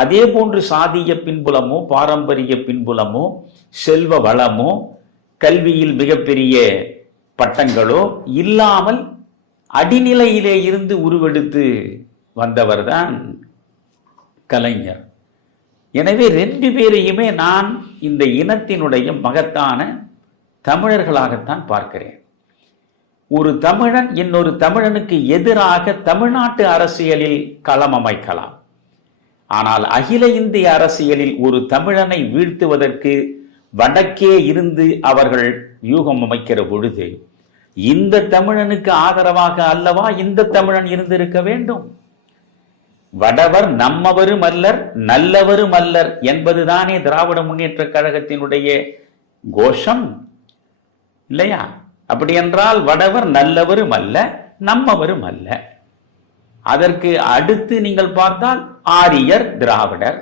அதே போன்று சாதிய பின்புலமோ பாரம்பரிய பின்புலமோ செல்வ வளமோ கல்வியில் மிகப்பெரிய பட்டங்களோ இல்லாமல் அடிநிலையிலே இருந்து உருவெடுத்து வந்தவர்தான் கலைஞர். எனவே ரெண்டு பேரையுமே நான் இந்த இனத்தினுடைய மகத்தான தமிழர்களாகத்தான் பார்க்கிறேன். ஒரு தமிழன் இன்னொரு தமிழனுக்கு எதிராக தமிழ்நாட்டு அரசியலில் களம் அமைக்கலாம். ஆனால் அகில இந்திய அரசியலில் ஒரு தமிழனை வீழ்த்துவதற்கு வடக்கே இருந்து அவர்கள் வியூகம் அமைக்கிற பொழுது இந்த தமிழனுக்கு ஆதரவாக அல்லவா இந்த தமிழன் இருந்திருக்க வேண்டும்? வடவர் நம்மவரும் அல்லர் நல்லவரும் அல்லர் என்பதுதானே திராவிட முன்னேற்ற கழகத்தினுடைய கோஷம் இல்லையா? அப்படி என்றால் வடவர் நல்லவரும் அல்ல நம்மவரும் அல்ல. அதற்கு அடுத்து நீங்கள் பார்த்தால் ஆரியர் திராவிடர்.